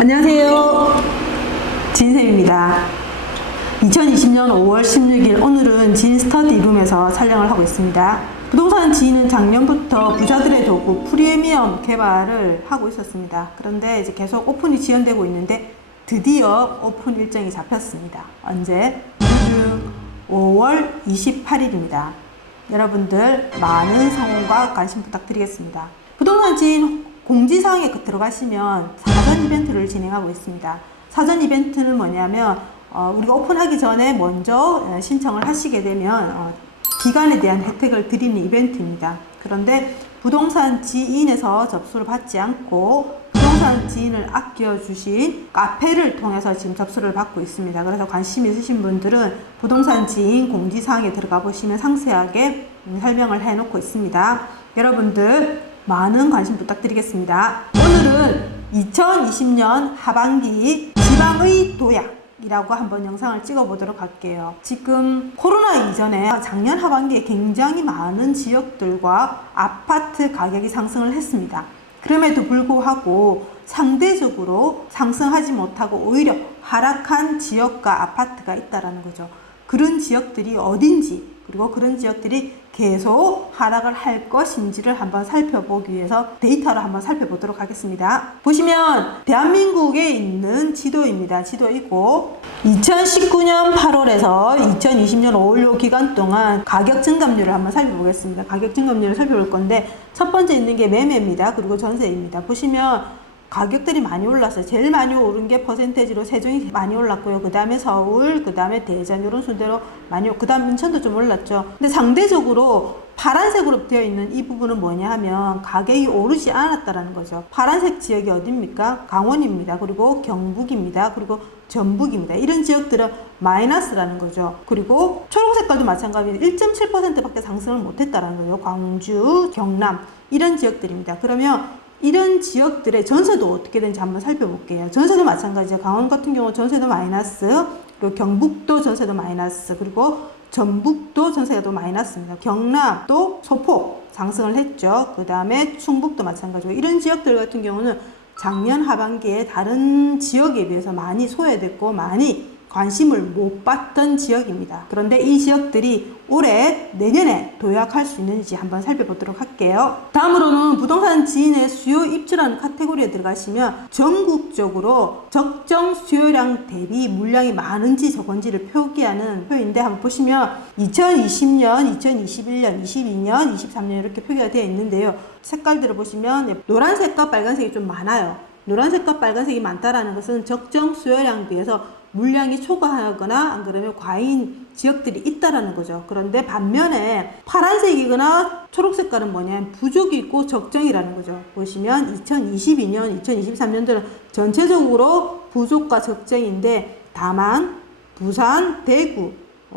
안녕하세요. 진쌤입니다. 2020년 5월 16일 오늘은 진 스터디룸에서 촬영을 하고 있습니다. 부동산 진은 작년부터 부자들의 도구 프리미엄 개발을 하고 있었습니다. 그런데 이제 계속 오픈이 지연되고 있는데 드디어 오픈 일정이 잡혔습니다. 언제? 5월 28일입니다. 여러분들 많은 성원과 관심 부탁드리겠습니다. 부동산 진 공지사항에 들어가시면 사전 이벤트를 진행하고 있습니다. 사전 이벤트는 뭐냐면 우리가 오픈하기 전에 먼저 신청을 하시게 되면 기간에 대한 혜택을 드리는 이벤트입니다. 그런데 부동산 지인에서 접수를 받지 않고 부동산 지인을 아껴주신 카페를 통해서 지금 접수를 받고 있습니다. 그래서 관심 있으신 분들은 부동산 지인 공지사항에 들어가 보시면 상세하게 설명을 해놓고 있습니다. 여러분들 많은 관심 부탁드리겠습니다. 오늘은 2020년 하반기 지방의 도약이라고 한번 영상을 찍어 보도록 할게요. 지금 코로나 이전에 작년 하반기에 굉장히 많은 지역들과 아파트 가격이 상승을 했습니다. 그럼에도 불구하고 상대적으로 상승하지 못하고 오히려 하락한 지역과 아파트가 있다는 거죠. 그런 지역들이 어딘지, 그리고 그런 지역들이 계속 하락을 할 것인지를 한번 살펴보기 위해서 데이터로 한번 살펴보도록 하겠습니다. 보시면 대한민국에 있는 지도입니다. 지도이고 2019년 8월에서 2020년 5월 요 기간 동안 가격 증감률을 한번 살펴보겠습니다. 가격 증감률을 살펴볼 건데 첫 번째 있는 게 매매입니다. 그리고 전세입니다. 보시면 가격들이 많이 올랐어요. 제일 많이 오른 게 퍼센테이지로 세종이 많이 올랐고요. 그 다음에 서울, 그 다음에 대전 이런 순대로 많이, 그 다음 인천도 좀 올랐죠. 근데 상대적으로 파란색으로 되어 있는 이 부분은 뭐냐 하면 가격이 오르지 않았다라는 거죠. 파란색 지역이 어디입니까? 강원입니다. 그리고 경북입니다. 그리고 전북입니다. 이런 지역들은 마이너스라는 거죠. 그리고 초록색깔도 마찬가지로 1.7%밖에 상승을 못했다라는 거죠. 광주, 경남 이런 지역들입니다. 그러면 이런 지역들의 전세도 어떻게 되는지 한번 살펴볼게요. 전세도 마찬가지예요. 강원 같은 경우 전세도 마이너스, 그리고 경북도 전세도 마이너스, 그리고 전북도 전세가 또 마이너스입니다. 경남도 소폭 상승을 했죠. 그 다음에 충북도 마찬가지고 이런 지역들 같은 경우는 작년 하반기에 다른 지역에 비해서 많이 소외됐고 많이 관심을 못 받던 지역입니다. 그런데 이 지역들이 올해 내년에 도약할 수 있는지 한번 살펴보도록 할게요. 다음으로는 부동산 지인의 수요 입주라는 카테고리에 들어가시면 전국적으로 적정 수요량 대비 물량이 많은지 적은지를 표기하는 표인데 한번 보시면 2020년, 2021년, 22년, 23년 이렇게 표기가 되어 있는데요. 색깔들을 보시면 노란색과 빨간색이 좀 많아요. 노란색과 빨간색이 많다라는 것은 적정 수요량 비해서 물량이 초과하거나 안 그러면 과잉 지역들이 있다라는 거죠. 그런데 반면에 파란색이거나 초록색깔은 뭐냐면 부족이 있고 적정이라는 거죠. 보시면 2022년, 2023년도는 전체적으로 부족과 적정인데 다만 부산, 대구,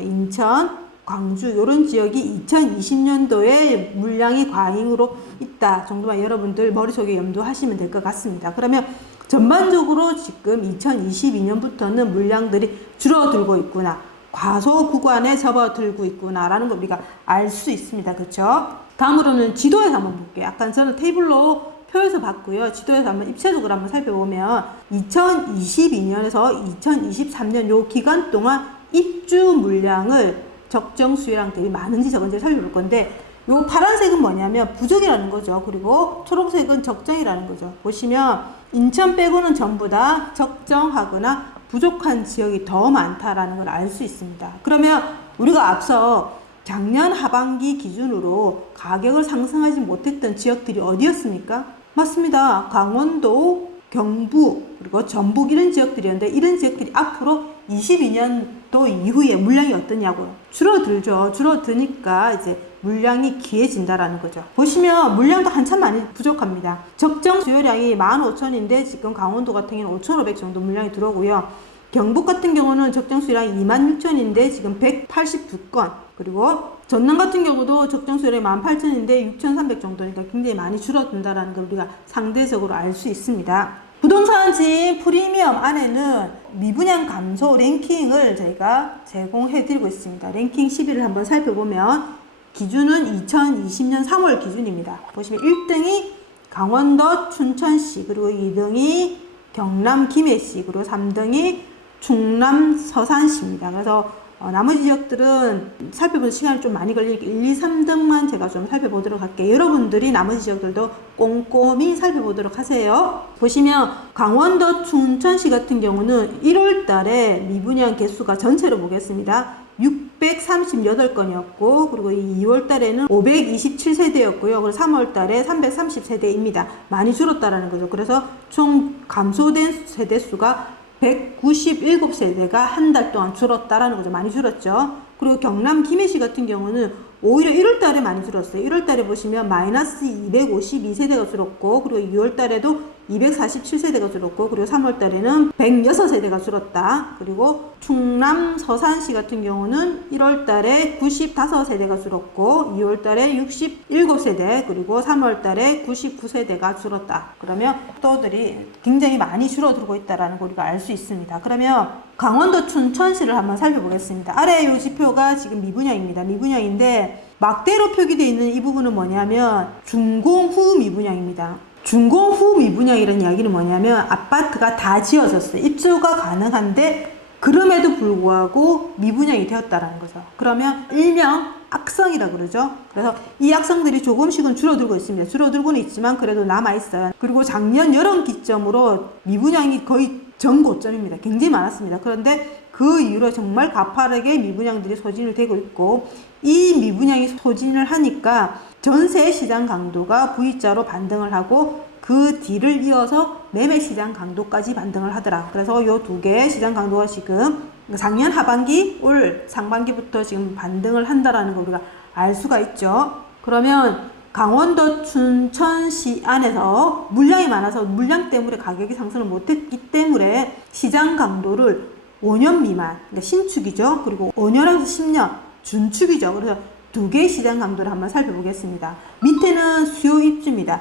인천, 광주 이런 지역이 2020년도에 물량이 과잉으로 있다 정도만 여러분들 머릿속에 염두하시면 될 것 같습니다. 그러면 전반적으로 지금 2022년부터는 물량들이 줄어들고 있구나, 과소 구간에 접어들고 있구나 라는 걸 우리가 알 수 있습니다. 그렇죠? 다음으로는 지도에서 한번 볼게요. 약간 저는 테이블로 표에서 봤고요. 지도에서 한번 입체적으로 한번 살펴보면 2022년에서 2023년 요 기간 동안 입주 물량을 적정 수요량 대비 많은지 적은지 살펴볼 건데 요 파란색은 뭐냐면 부족이라는 거죠. 그리고 초록색은 적정이라는 거죠. 보시면 인천 빼고는 전부 다 적정하거나 부족한 지역이 더 많다라는 걸 알 수 있습니다. 그러면 우리가 앞서 작년 하반기 기준으로 가격을 상승하지 못했던 지역들이 어디였습니까? 맞습니다. 강원도, 경북, 그리고 전북 이런 지역들이었는데 이런 지역들이 앞으로 22년도 이후에 물량이 어떠냐고요? 줄어들죠. 줄어드니까 이제 물량이 귀해진다라는 거죠. 보시면 물량도 한참 많이 부족합니다. 적정 수요량이 15,000인데 지금 강원도 같은 경우는 5,500 정도 물량이 들어오고요. 경북 같은 경우는 적정 수요량이 26,000인데 지금 189건, 그리고 전남 같은 경우도 적정 수요량이 18,000인데 6,300 정도니까 굉장히 많이 줄어든다는 걸 우리가 상대적으로 알 수 있습니다. 부동산 진 프리미엄 안에는 미분양 감소 랭킹을 저희가 제공해 드리고 있습니다. 랭킹 10위를 한번 살펴보면 기준은 2020년 3월 기준입니다. 보시면 1등이 강원도 춘천시, 그리고 2등이 경남 김해시, 그리고 3등이 충남 서산시입니다. 그래서 나머지 지역들은 살펴보는 시간이 좀 많이 걸리니까 1, 2, 3등만 제가 좀 살펴보도록 할게요. 여러분들이 나머지 지역들도 꼼꼼히 살펴보도록 하세요. 보시면 강원도 춘천시 같은 경우는 1월 달에 미분양 개수가 전체로 보겠습니다. 638건이었고, 그리고 2월 달에는 527세대였고요. 그리고 3월 달에 330세대입니다. 많이 줄었다라는 거죠. 그래서 총 감소된 세대수가 197세대가 한 달 동안 줄었다라는 거죠. 많이 줄었죠. 그리고 경남 김해시 같은 경우는 오히려 1월 달에 많이 줄었어요. 1월 달에 보시면 마이너스 252세대가 줄었고, 그리고 6월 달에도 247세대가 줄었고, 그리고 3월 달에는 106세대가 줄었다. 그리고 충남 서산시 같은 경우는 1월 달에 95세대가 줄었고, 2월 달에 67세대, 그리고 3월 달에 99세대가 줄었다. 그러면 속도들이 굉장히 많이 줄어들고 있다는 걸 우리가 알 수 있습니다. 그러면 강원도 춘천시를 한번 살펴보겠습니다. 아래 이 지표가 지금 미분양입니다. 미분양인데 막대로 표기되어 있는 이 부분은 뭐냐면 준공 후 미분양입니다. 준공 후 미분양이라는 이야기는 뭐냐면 아파트가 다 지어졌어요. 입주가 가능한데 그럼에도 불구하고 미분양이 되었다라는 거죠. 그러면 일명 악성이라 그러죠. 그래서 이 악성들이 조금씩은 줄어들고 있습니다. 줄어들고는 있지만 그래도 남아있어요. 그리고 작년 여름 기점으로 미분양이 거의 전고점입니다. 굉장히 많았습니다. 그런데 그 이후로 정말 가파르게 미분양들이 소진을 되고 있고, 이 미분양이 소진을 하니까 전세 시장 강도가 V자로 반등을 하고 그 뒤를 이어서 매매 시장 강도까지 반등을 하더라. 그래서 이 두 개의 시장 강도가 지금 작년 하반기, 올 상반기부터 지금 반등을 한다라는 걸 우리가 알 수가 있죠. 그러면 강원도 춘천시 안에서 물량이 많아서 물량 때문에 가격이 상승을 못했기 때문에 시장 강도를 5년 미만, 그러니까 신축이죠. 그리고 5년에서 10년, 준축이죠. 그래서 두 개의 시장 강도를 한번 살펴보겠습니다. 밑에는 수요 입주입니다.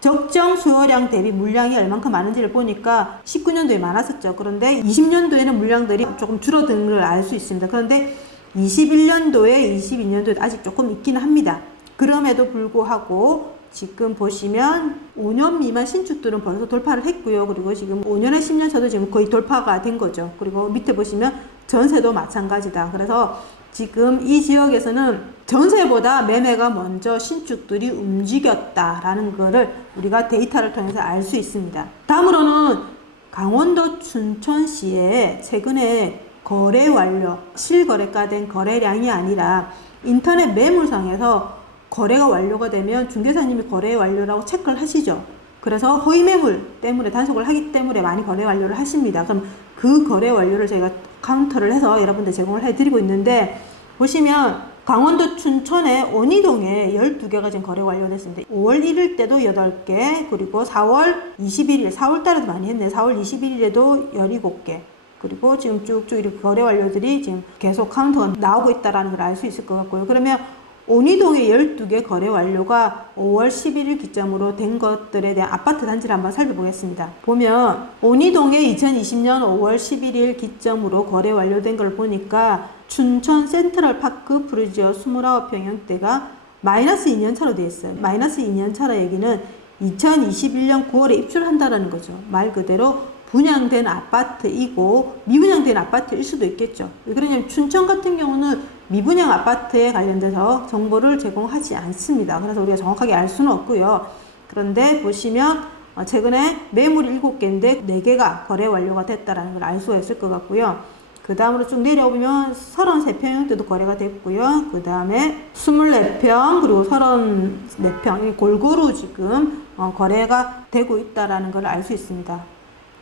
적정 수요량 대비 물량이 얼만큼 많은지를 보니까 19년도에 많았었죠. 그런데 20년도에는 물량들이 조금 줄어든 걸 알 수 있습니다. 그런데 21년도에 22년도에 아직 조금 있기는 합니다. 그럼에도 불구하고 지금 보시면 5년 미만 신축들은 벌써 돌파를 했고요. 그리고 지금 5년에 10년 차도 지금 거의 돌파가 된 거죠. 그리고 밑에 보시면 전세도 마찬가지다. 그래서 지금 이 지역에서는 전세보다 매매가 먼저 신축들이 움직였다라는 거를 우리가 데이터를 통해서 알 수 있습니다. 다음으로는 강원도 춘천시에 최근에 거래 완료, 실거래가 된 거래량이 아니라 인터넷 매물상에서 거래가 완료가 되면 중개사님이 거래 완료라고 체크를 하시죠. 그래서 허위 매물 때문에 단속을 하기 때문에 많이 거래 완료를 하십니다. 그럼 그 거래 완료를 저희가 카운터를 해서 여러분들 제공을 해드리고 있는데, 보시면 강원도 춘천의 원희동에 12개가 지금 거래 완료됐습니다. 5월 1일 때도 8개, 그리고 4월 21일, 4월 달에도 많이 했네요. 4월 21일에도 17개. 그리고 지금 쭉쭉 이렇게 거래 완료들이 지금 계속 카운터가 나오고 있다는 걸 알 수 있을 것 같고요. 그러면 온이동의 12개 거래 완료가 5월 11일 기점으로 된 것들에 대한 아파트 단지를 한번 살펴보겠습니다. 보면 온이동의 2020년 5월 11일 기점으로 거래 완료된 걸 보니까 춘천 센트럴파크 프루지오 29평형대가 마이너스 2년차로 되어 있어요. 마이너스 2년차라 얘기는 2021년 9월에 입주를 한다는 거죠. 말 그대로 분양된 아파트이고 미분양된 아파트일 수도 있겠죠. 왜 그러냐면 춘천 같은 경우는 미분양 아파트에 관련돼서 정보를 제공하지 않습니다. 그래서 우리가 정확하게 알 수는 없고요. 그런데 보시면 최근에 매물이 7개인데 4개가 거래 완료가 됐다는 걸 알 수가 있을 것 같고요. 그 다음으로 쭉 내려오면 33평형대도 거래가 됐고요. 그 다음에 24평 그리고 34평 골고루 지금 거래가 되고 있다는 걸 알 수 있습니다.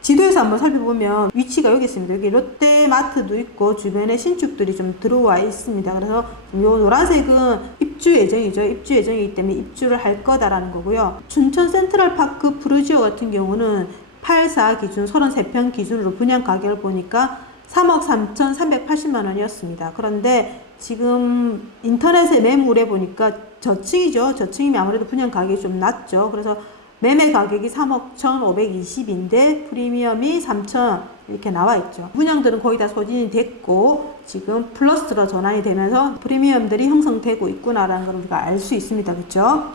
지도에서 한번 살펴보면 위치가 여기 있습니다. 여기 롯데마트도 있고 주변에 신축들이 좀 들어와 있습니다. 그래서 이 노란색은 입주 예정이죠. 입주 예정이기 때문에 입주를 할 거다라는 거고요. 춘천 센트럴파크 프루지오 같은 경우는 84 기준 33평 기준으로 분양 가격을 보니까 3억 3,380만 원이었습니다. 그런데 지금 인터넷에 매물에 보니까 저층이죠. 저층이면 아무래도 분양 가격이 좀 낮죠. 그래서 매매 가격이 3억 1,520인데 프리미엄이 3천 이렇게 나와 있죠. 분양들은 거의 다 소진이 됐고 지금 플러스로 전환이 되면서 프리미엄들이 형성되고 있구나라는 걸 우리가 알 수 있습니다. 그렇죠?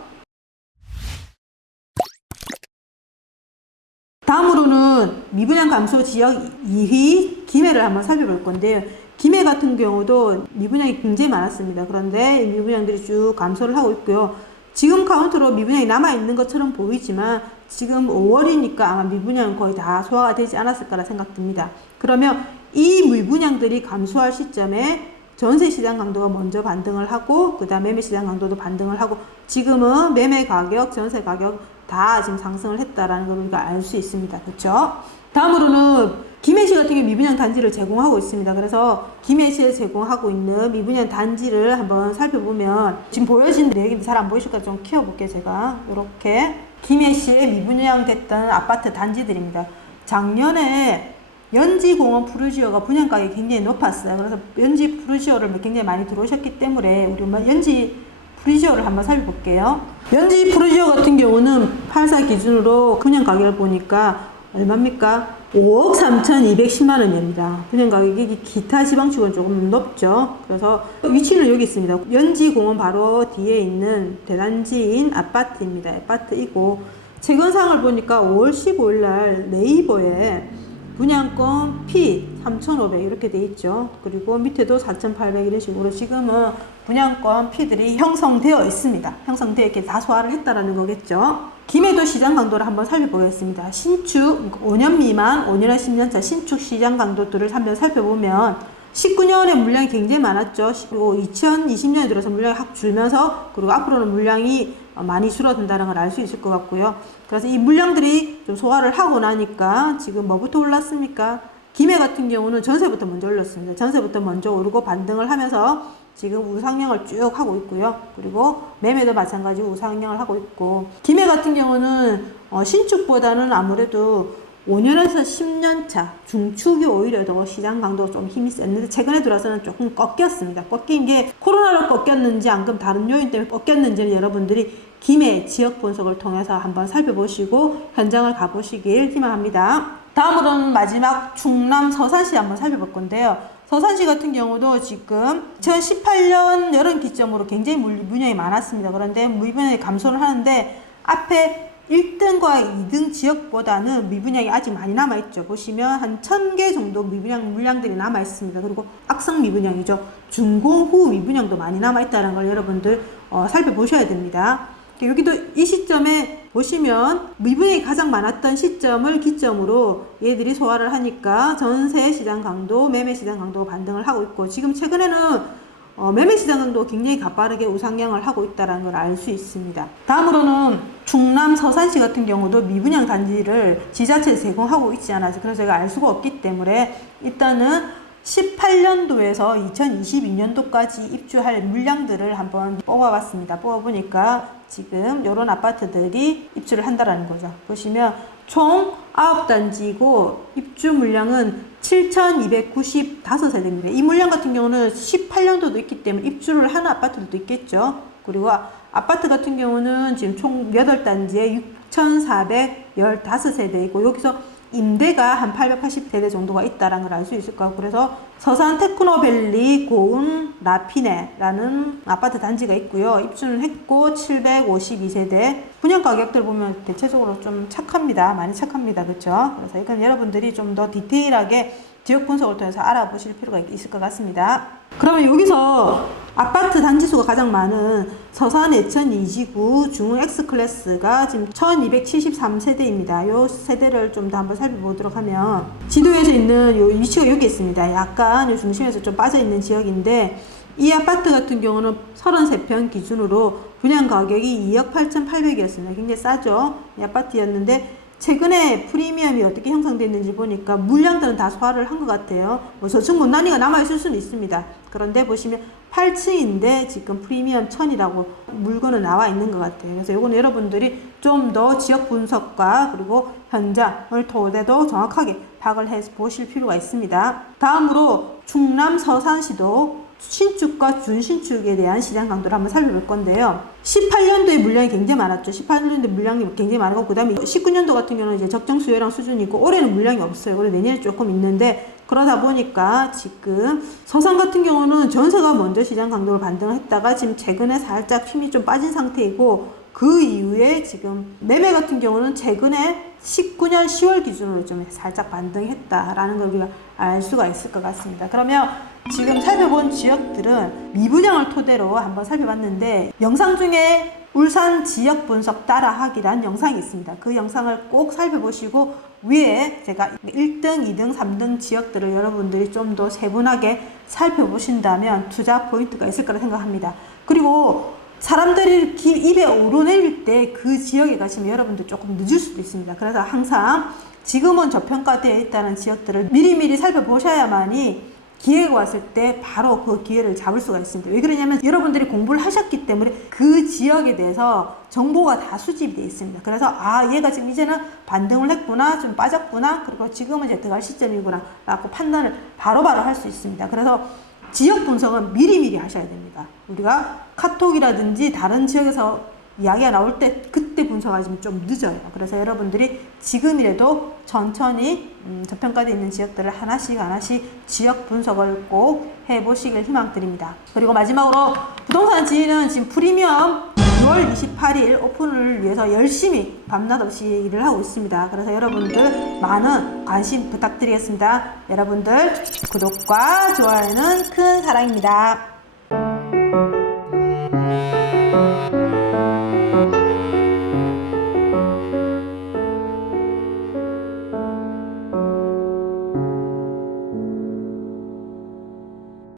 다음으로는 미분양 감소 지역 2위 김해를 한번 살펴볼 건데요. 김해 같은 경우도 미분양이 굉장히 많았습니다. 그런데 미분양들이 쭉 감소를 하고 있고요. 지금 카운트로 미분양이 남아있는 것처럼 보이지만 지금 5월이니까 아마 미분양은 거의 다 소화가 되지 않았을 거라 생각됩니다. 그러면 이 미분양들이 감소할 시점에 전세 시장 강도가 먼저 반등을 하고 그 다음 매매 시장 강도도 반등을 하고 지금은 매매 가격, 전세 가격 다 지금 상승을 했다라는 걸 우리가 알 수 있습니다. 그렇죠? 다음으로는 김해시 같은 경우 미분양 단지를 제공하고 있습니다. 그래서 김해시에 제공하고 있는 미분양 단지를 한번 살펴보면 지금 보여진 내역인데 잘 안 보이실까 좀 키워볼게요. 제가 이렇게 김해시에 미분양 됐던 아파트 단지들입니다. 작년에 연지공원 푸르지오가 분양가격이 굉장히 높았어요. 그래서 연지 푸르지오를 굉장히 많이 들어오셨기 때문에 우리 연지 푸르지오를 한번 살펴볼게요. 연지 푸르지오 같은 경우는 8사 기준으로 분양 가격을 보니까 얼마입니까? 5억 3,210만 원입니다. 분양 가격이 기타 지방치고는 조금 높죠. 그래서 위치는 여기 있습니다. 연지공원 바로 뒤에 있는 대단지인 아파트입니다. 아파트이고 최근 사항을 보니까 5월 15일 날 네이버에 분양권 P 3,500 이렇게 돼 있죠. 그리고 밑에도 4,800 이런 식으로 지금은 분양권 P들이 형성되어 있습니다. 형성되어 이렇게 다 소화를 했다라는 거겠죠. 김해도 시장 강도를 한번 살펴보겠습니다. 신축 5년 미만, 5년에서 10년차 신축 시장 강도들을 한번 살펴보면 19년에 물량이 굉장히 많았죠. 그리고 2020년에 들어서 물량이 확 줄면서 그리고 앞으로는 물량이 많이 줄어든다는 걸 알 수 있을 것 같고요. 그래서 이 물량들이 좀 소화를 하고 나니까 지금 뭐부터 올랐습니까? 김해 같은 경우는 전세부터 먼저 올랐습니다. 전세부터 먼저 오르고 반등을 하면서 지금 우상향을 쭉 하고 있고요. 그리고 매매도 마찬가지로 우상향을 하고 있고 김해 같은 경우는 신축보다는 아무래도 5년에서 10년 차 중축이 오히려 더 시장 강도가 좀 힘이 셌는데 최근에 들어서는 조금 꺾였습니다. 꺾인 게 코로나로 꺾였는지 아니면 다른 요인 때문에 꺾였는지는 여러분들이 김해 지역 분석을 통해서 한번 살펴보시고 현장을 가보시길 희망합니다. 다음으로는 마지막 충남 서산시 한번 살펴볼 건데요. 서산시 같은 경우도 지금 2018년 여름 기점으로 굉장히 물분양이 많았습니다. 그런데 물분양이 감소를 하는데 앞에 1등과 2등 지역보다는 미분양이 아직 많이 남아있죠. 보시면 한 1000개 정도 물량들이 남아있습니다. 그리고 악성 미분양이죠. 준공 후 미분양도 많이 남아있다는 걸 여러분들 살펴보셔야 됩니다. 여기도 이 시점에 보시면 미분양이 가장 많았던 시점을 기점으로 얘들이 소화를 하니까 전세 시장 강도, 매매 시장 강도 반등을 하고 있고 지금 최근에는 매매 시장 강도 굉장히 가파르게 우상향을 하고 있다는 걸 알 수 있습니다. 다음으로는 충남 서산시 같은 경우도 미분양 단지를 지자체에서 제공하고 있지 않아서 그래서 제가 알 수가 없기 때문에 일단은 18년도에서 2022년도까지 입주할 물량들을 한번 뽑아봤습니다. 뽑아보니까 지금 이런 아파트들이 입주를 한다라는 거죠. 보시면 총 9단지이고 입주 물량은 7,295세대입니다. 이 물량 같은 경우는 18년도도 있기 때문에 입주를 하는 아파트들도 있겠죠. 그리고 아파트 같은 경우는 지금 총 8단지에 6,415세대이고 여기서 임대가 한 880세대 정도가 있다는 걸 알 수 있을 거고 그래서 서산 테크노밸리 고운 라피네라는 아파트 단지가 있고요. 입주는 했고 752세대 분양 가격들 보면 대체적으로 좀 착합니다. 많이 착합니다. 그렇죠? 그래서 이건 여러분들이 좀 더 디테일하게 지역 분석을 통해서 알아보실 필요가 있을 것 같습니다. 그러면 여기서 아파트 단지수가 가장 많은 서산 애천 2지구 중흥 X클래스가 지금 1273세대입니다. 이 세대를 좀 더 한번 살펴보도록 하면 지도에서 있는 요 위치가 여기 있습니다. 약간 요 중심에서 좀 빠져있는 지역인데 이 아파트 같은 경우는 33평 기준으로 분양 가격이 2억 8,800이었습니다. 굉장히 싸죠? 이 아파트였는데 최근에 프리미엄이 어떻게 형성됐는지 보니까 물량들은 다 소화를 한 것 같아요. 뭐 저층 못난이가 남아있을 수는 있습니다. 그런데 보시면 8층인데 지금 프리미엄 1000이라고 물건은 나와 있는 것 같아요. 그래서 이거는 여러분들이 좀 더 지역 분석과 그리고 현장을 토대도 정확하게 파악을 해서 보실 필요가 있습니다. 다음으로 충남 서산시도 신축과 준신축에 대한 시장 강도를 한번 살펴볼 건데요. 18년도에 물량이 굉장히 많았죠. 18년도에 물량이 굉장히 많고 그 다음에 19년도 같은 경우는 이제 적정 수요량 수준이 있고 올해는 물량이 없어요. 올해 내년에 조금 있는데 그러다 보니까 지금 서산 같은 경우는 전세가 먼저 시장 강도를 반등을 했다가 지금 최근에 살짝 힘이 좀 빠진 상태이고 그 이후에 지금 매매 같은 경우는 최근에 19년 10월 기준으로 좀 살짝 반등했다라는 걸 우리가 알 수가 있을 것 같습니다. 그러면 지금 살펴본 지역들은 미분양을 토대로 한번 살펴봤는데, 영상 중에 울산 지역 분석 따라하기란 영상이 있습니다. 그 영상을 꼭 살펴보시고 위에 제가 1등, 2등, 3등 지역들을 여러분들이 좀 더 세분하게 살펴보신다면 투자 포인트가 있을 거라 생각합니다. 그리고 사람들이 입에 오르내릴 때 그 지역에 가시면 여러분들 조금 늦을 수도 있습니다. 그래서 항상 지금은 저평가되어 있다는 지역들을 미리미리 살펴보셔야만이 기회가 왔을 때 바로 그 기회를 잡을 수가 있습니다. 왜 그러냐면 여러분들이 공부를 하셨기 때문에 그 지역에 대해서 정보가 다 수집이 되어 있습니다. 그래서 얘가 지금 이제는 반등을 했구나, 좀 빠졌구나, 그리고 지금은 이제 들어갈 시점이구나 라고 판단을 바로바로 할 수 있습니다. 그래서 지역 분석은 미리미리 하셔야 됩니다. 우리가 카톡이라든지 다른 지역에서 이야기가 나올 때 그때 분석하시면 좀 늦어요. 그래서 여러분들이 지금이라도 천천히 저평가되어 있는 지역들을 하나씩 지역 분석을 꼭 해보시길 희망드립니다. 그리고 마지막으로 부동산 지인은 지금 프리미엄 6월 28일 오픈을 위해서 열심히 밤낮 없이 일을 하고 있습니다. 그래서 여러분들 많은 관심 부탁드리겠습니다. 여러분들 구독과 좋아요는 큰 사랑입니다.